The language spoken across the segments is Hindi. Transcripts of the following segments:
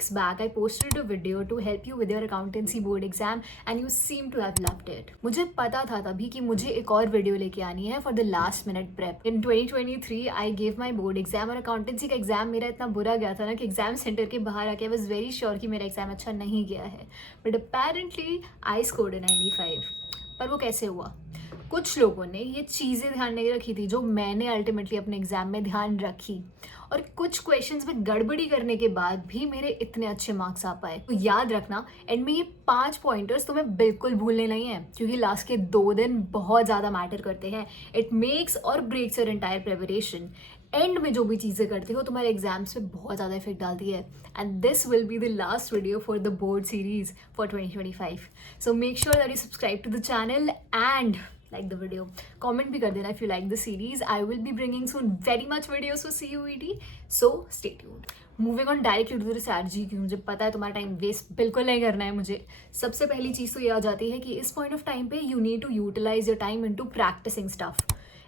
weeks back, I posted a video to help you with your accountancy board exam and you seem to have loved it. मुझे पता था तभी कि मुझे एक और वीडियो लेके आनी है for the last minute prep. In 2023, I gave my board exam और accountancy का एग्जाम मेरा इतना बुरा गया था ना कि एग्जाम सेंटर के बाहर आके I was very sure कि मेरा एग्जाम अच्छा नहीं गया है. But apparently, I scored a 95. पर वो कैसे हुआ? कुछ लोगों ने ये चीज़ें ध्यान नहीं रखी थी जो मैंने अल्टीमेटली अपने एग्जाम में ध्यान रखी, और कुछ क्वेश्चंस में गड़बड़ी करने के बाद भी मेरे इतने अच्छे मार्क्स आ पाए. तो याद रखना, एंड में ये 5 पॉइंटर्स तुम्हें बिल्कुल भूलने नहीं है, क्योंकि लास्ट के 2 दिन बहुत ज़्यादा मैटर करते हैं. It makes or breaks your entire preparation. End में जो भी चीज़ें करती हो तुम्हारे एग्जाम्स पे बहुत ज़्यादा इफेक्ट डालती है. And this will be the last video for the board series for 2025. So make sure that you subscribe to the channel and like the video. Comment भी कर देना if you like the series. I will be bringing soon very much videos for CUET, so stay tuned. Moving on directly to the research, क्योंकि मुझे पता है तुम्हारा टाइम वेस्ट बिल्कुल नहीं करना है मुझे. सबसे पहली चीज़ तो ये आ जाती है कि इस पॉइंट ऑफ टाइम पे you need to utilize your time into practicing stuff.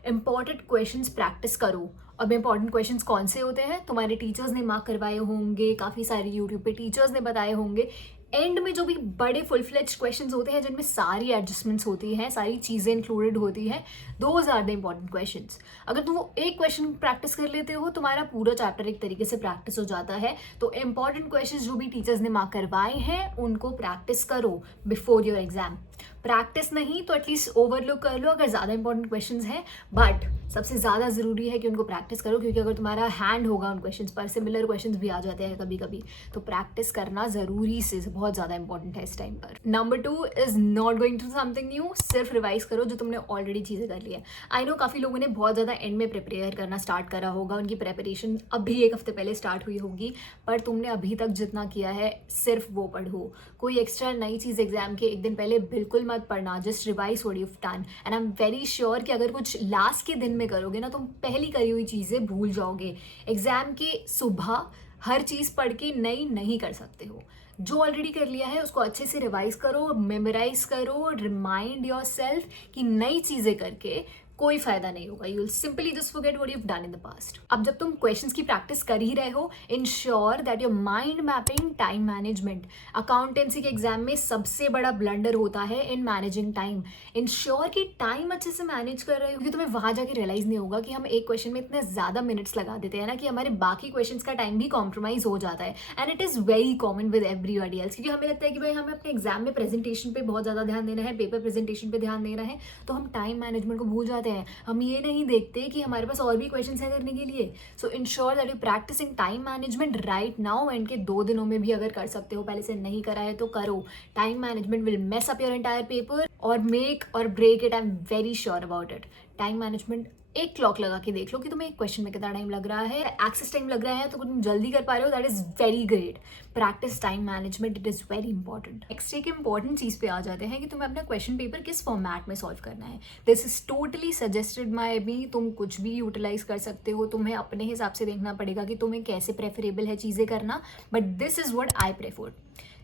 Important questions practice करो. अब इंपॉर्टेंट क्वेश्चंस कौन से होते हैं? तुम्हारे टीचर्स ने मार्क करवाए होंगे, काफ़ी सारे यूट्यूब पे टीचर्स ने बताए होंगे. एंड में जो भी बड़े फुल फ्लेज्ड क्वेश्चंस होते हैं जिनमें सारी एडजस्टमेंट्स होती हैं, सारी चीज़ें इंक्लूडेड होती हैं, those are the important questions. अगर तुम वो एक क्वेश्चन प्रैक्टिस कर लेते हो, तुम्हारा पूरा चैप्टर एक तरीके से प्रैक्टिस हो जाता है. तो इंपॉर्टेंट क्वेश्चंस जो भी टीचर्स ने मार्क करवाए हैं उनको प्रैक्टिस करो बिफोर योर एग्जाम. प्रैक्टिस नहीं तो एटलीस्ट ओवरलुक कर लो अगर ज़्यादा इंपॉर्टेंट क्वेश्चंस हैं, बट सबसे ज़्यादा ज़रूरी है कि उनको प्रैक्टिस करो, क्योंकि अगर तुम्हारा हैंड होगा उन क्वेश्चंस पर, सिमिलर क्वेश्चंस भी आ जाते हैं कभी कभी, तो प्रैक्टिस करना ज़रूरी से बहुत ज़्यादा इंपॉर्टेंट है इस टाइम पर. Number 2 is not going to something new. सिर्फ रिवाइज करो जो तुमने ऑलरेडी चीज़ें कर ली है. आई नो काफ़ी लोगों ने बहुत ज़्यादा एंड में प्रिपेयर करना स्टार्ट करा होगा, उनकी प्रेपरेशन अभी 1 हफ्ते पहले स्टार्ट हुई होगी, पर तुमने अभी तक जितना किया है सिर्फ वो पढ़ो. कोई एक्स्ट्रा नई चीज़ एग्जाम के एक दिन पहले बिल्कुल मत पढ़ना. Just revise what you've done, and I'm very sure कि अगर कुछ लास्ट के दिन में करोगे ना, तुम पहली करी हुई चीज़ें भूल जाओगे. एग्जाम के सुबह हर चीज़ पढ़ के नई नहीं कर सकते हो. जो ऑलरेडी कर लिया है उसको अच्छे से रिवाइज करो, मेमोराइज करो, रिमाइंड योर सेल्फ कि नई चीज़ें करके कोई फायदा नहीं होगा. You will simply just forget what you have done in the past. अब जब तुम क्वेश्चंस की प्रैक्टिस कर ही रहे हो, ensure that your mind mapping, time management. Accountancy के एग्जाम में सबसे बड़ा ब्लंडर होता है इन मैनेजिंग टाइम. इंश्योर कि टाइम अच्छे से मैनेज कर रहे हो, क्योंकि तुम्हें वहां जाके रियलाइज नहीं होगा कि हम एक क्वेश्चन में इतने ज्यादा मिनट्स लगा देते हैं ना कि हमारे बाकी क्वेश्चन का टाइम भी कॉम्प्रोमाइज हो जाता है. And it is very common with everybody else, क्योंकि हमें लगता है कि भाई हमें अपने एग्जाम में प्रेजेंटेशन पे बहुत ज्यादा ध्यान देना है, पेपर प्रेजेंटेशन पे ध्यान देना है, तो हम टाइम मैनेजमेंट को भूल जाते हैं. हम ये नहीं देखते कि हमारे पास और भी क्वेश्चंस हैं करने के लिए. So ensure that you practicing time management right now. End के 2 दिनों में भी अगर कर सकते हो, पहले से नहीं करा है तो करो. Time management will mess up your entire paper or make or break it. I am very sure about it. Time management एक क्लॉक लगा के देख लो कि तुम्हें एक क्वेश्चन में कितना टाइम लग रहा है. एक्सेस टाइम लग रहा है तो तुम जल्दी कर पा रहे हो, that is very great. Practice time management, it is very important. Next एक इंपॉर्टेंट चीज पे आ जाते हैं कि तुम्हें अपना क्वेश्चन पेपर किस फॉर्मेट में सॉल्व करना है. This is totally suggested by me. तुम कुछ भी यूटिलाइज कर सकते हो, तुम्हें अपने हिसाब से देखना पड़ेगा कि तुम्हें कैसे प्रेफरेबल है चीजें करना, but this is what I prefer.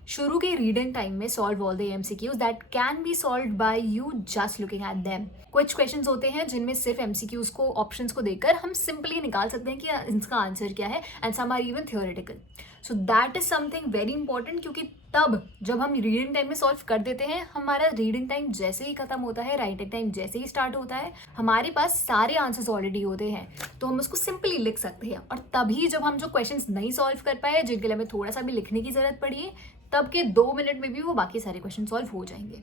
शुरू के रीडिंग टाइम में solve all the MCQs that can be solved by you just looking at them. कुछ क्वेश्चंस होते हैं जिनमें सिर्फ एमसीक्यूज को, ऑप्शंस को देखकर हम सिंपली निकाल सकते हैं कि इसका आंसर क्या है, and some are even theoretical. So that is something very important, क्योंकि तब जब हम रीडिंग टाइम में सॉल्व कर देते हैं, हमारा रीडिंग टाइम जैसे ही खत्म होता है, राइटिंग टाइम जैसे ही स्टार्ट होता है, हमारे पास सारे आंसर्स ऑलरेडी होते हैं, तो हम उसको सिंपली लिख सकते हैं. और तभी जब हम जो क्वेश्चंस नहीं सॉल्व कर पाए, जिनके लिए हमें थोड़ा सा भी लिखने की जरूरत पड़ी है, तब के 2 मिनट में भी वो बाकी सारे क्वेश्चन सॉल्व हो जाएंगे.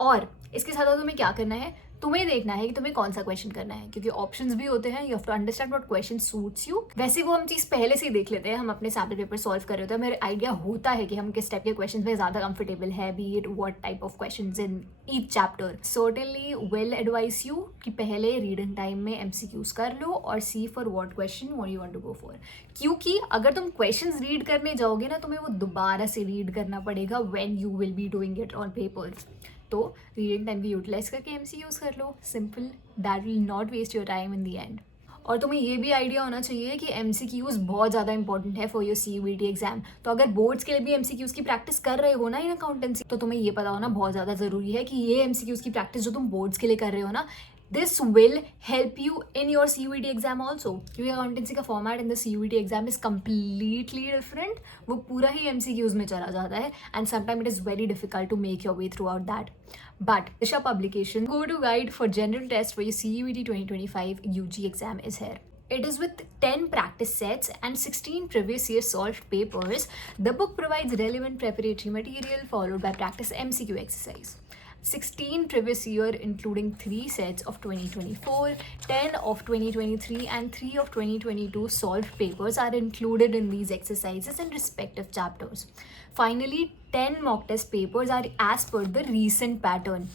और इसके साथ तुम्हें क्या करना है, तुम्हें देखना है कि तुम्हें कौन सा क्वेश्चन करना है, क्योंकि ऑप्शंस भी होते हैं. You have to understand what question suits you. वैसे वो हम चीज़ पहले से ही देख लेते हैं, हम अपने सैम्पल पेपर सॉल्व कर रहे होते हैं, हमें आइडिया होता है कि हम किस टाइप के क्वेश्चन में ज़्यादा कंफर्टेबल है, be it what type of questions in each chapter. Certainly will advise you कि पहले रीडिंग टाइम में एमसीक्यूज कर लो और see for what question what you want to go for. क्योंकि अगर तुम क्वेश्चंस रीड करने जाओगे ना, तुम्हें वो दोबारा से रीड करना पड़ेगा when you will be doing it on paper. तो रीडिंग टाइम भी यूटिलाइज करके एमसीक्यूज कर लो. Simple, that will not waste your time in the end. और तुम्हें ये भी आइडिया होना चाहिए कि एमसीक्यूज बहुत ज़्यादा इंपॉर्टेंट है फॉर योर सीयूईटी एग्जाम. तो अगर बोर्ड्स के लिए भी एमसीक्यूज की प्रैक्टिस कर रहे हो ना इन अकाउंटेंसी, तो तुम्हें ये पता होना बहुत ज़्यादा ज़रूरी है कि ये एमसीक्यूज की प्रैक्टिस जो तुम बोर्ड्स के लिए कर रहे हो ना, This will help you in your CUET exam also, क्योंकि अकाउंटेंसी का format in the CUET exam is completely different. वो पूरा ही MCQs में चला जाता है and sometime it is very difficult to make your way throughout that. But Disha publication go-to guide for general test for your CUET 2025 UG exam is here. It is with 10 practice sets and 16 previous year solved papers. The book provides relevant preparatory material followed by practice MCQ exercise. 16 previous year including 3 sets of 2024, 10 of 2023 and 3 of 2022 solved papers are included in these exercises in respective chapters. Finally, 10 mock test papers are as per the recent pattern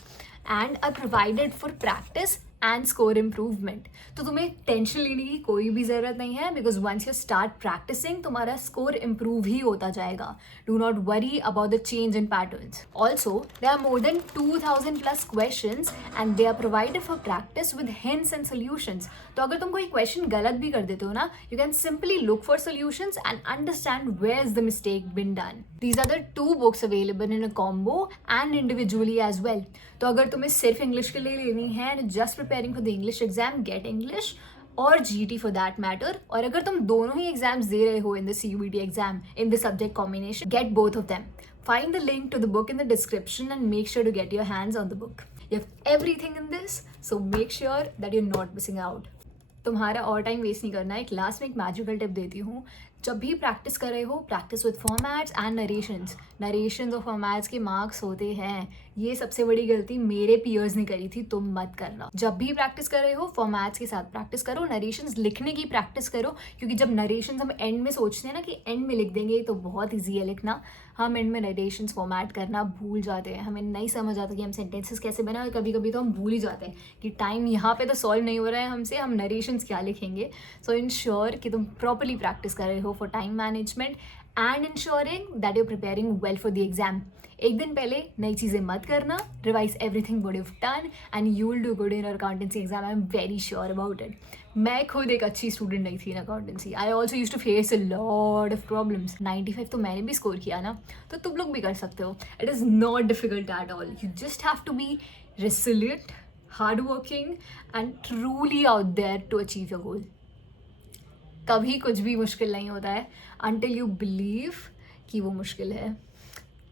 and are provided for practice and score improvement. तो तुम्हें टेंशन लेने की कोई भी ज़रूरत नहीं है because once you start practicing तुम्हारा स्कोर इम्प्रूव ही होता जाएगा. Do not worry about the change in patterns. Also they are more than 2000 plus questions and they are provided for practice with hints and solutions. तो अगर तुम कोई क्वेश्चन गलत भी कर देते हो ना, you can simply look for solutions and understand where is the mistake been done. These are the 2 books available in a combo and individually as well. तो अगर तुम्हें सिर्फ इंग्लिश के लिए लेनी है and just preparing for the English exam, get English और GT for that matter. और अगर तुम दोनों ही एग्जाम्स दे रहे हो in the CUET exam in the subject combination, get both of them. Find the link to the book in the description and make sure to get your hands on the book. You have everything in this, so make sure that you're not missing out. तुम्हारा और टाइम वेस्ट नहीं करना है. एक लास्ट में एक मैजिकल टिप देती हूँ. जब भी प्रैक्टिस कर रहे हो, practice with formats and narrations और फॉर्मेट्स के मार्क्स होते हैं. ये सबसे बड़ी गलती मेरे पीयर्स ने करी थी, तुम मत करना. जब भी प्रैक्टिस कर रहे हो फॉर्मेट्स के साथ प्रैक्टिस करो, नरेशंस लिखने की प्रैक्टिस करो, क्योंकि जब नरेशंस हम एंड में सोचते हैं ना कि एंड में लिख देंगे तो बहुत ईजी है लिखना, हम एंड में नरेशंस फॉर्मेट करना भूल जाते हैं. हमें नहीं समझ आता कि हम सेंटेंसेस कैसे बनाए, कभी कभी तो हम भूल ही जाते हैं कि टाइम यहाँ पे तो सॉल्व नहीं हो रहा है हमसे, हम नरेशंस क्या लिखेंगे. सो इंश्योर कि तुम प्रॉपरली प्रैक्टिस कर रहे हो for time management and ensuring that you preparing well for the exam. एक दिन पहले नई चीज़ें मत करना. Revise everything what you have done and you will do good in your accountancy exam. I am very sure about it. मैं खुद एक अच्छी स्टूडेंट नहीं थी in accountancy. I also use to face a lot of problems. 95 तो मैंने भी स्कोर किया ना, तो तुम लोग भी कर सकते हो. It is not difficult at all. You just have to be resilient, hardworking and truly out there to achieve your goal. कभी कुछ भी मुश्किल नहीं होता है until you believe कि वो मुश्किल है.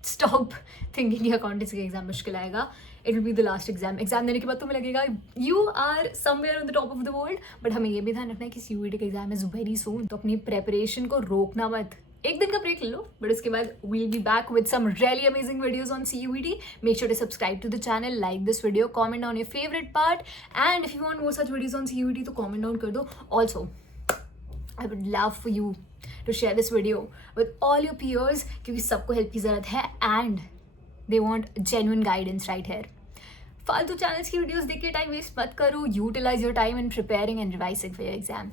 Stop thinking कि अकाउंटेंसी का एग्जाम मुश्किल आएगा. It will be the last exam. Exam देने के बाद तुम्हें लगेगा you are somewhere on the top of the world. But हमें ये भी ध्यान रखना है कि CUET का एग्जाम इज वेरी सून. तो अपनी प्रेपरेशन को रोकना मत. एक दिन का ब्रेक ले लो, बट उसके बाद we'll be back with some really amazing videos on CUET. Make sure to subscribe to the channel, like this video, comment on your favorite part, and if you want more such videos on CUET तो comment down कर दो. Also, I would love for you to share this video with all your peers क्योंकि सबको हेल्प की ज़रूरत है and they want genuine guidance right here. फालतू चैनल्स की वीडियोस देख के टाइम वेस्ट मत करो. Utilize your time in preparing and revising for your exam.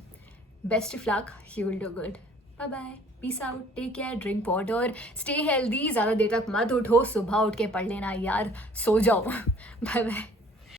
Best of luck. You will do good. Bye bye. Peace out. Take care. Drink water. Stay healthy. ज़्यादा देर तक मत उठो. सुबह उठ के पढ़ लेना यार. सो जाओ. Bye bye.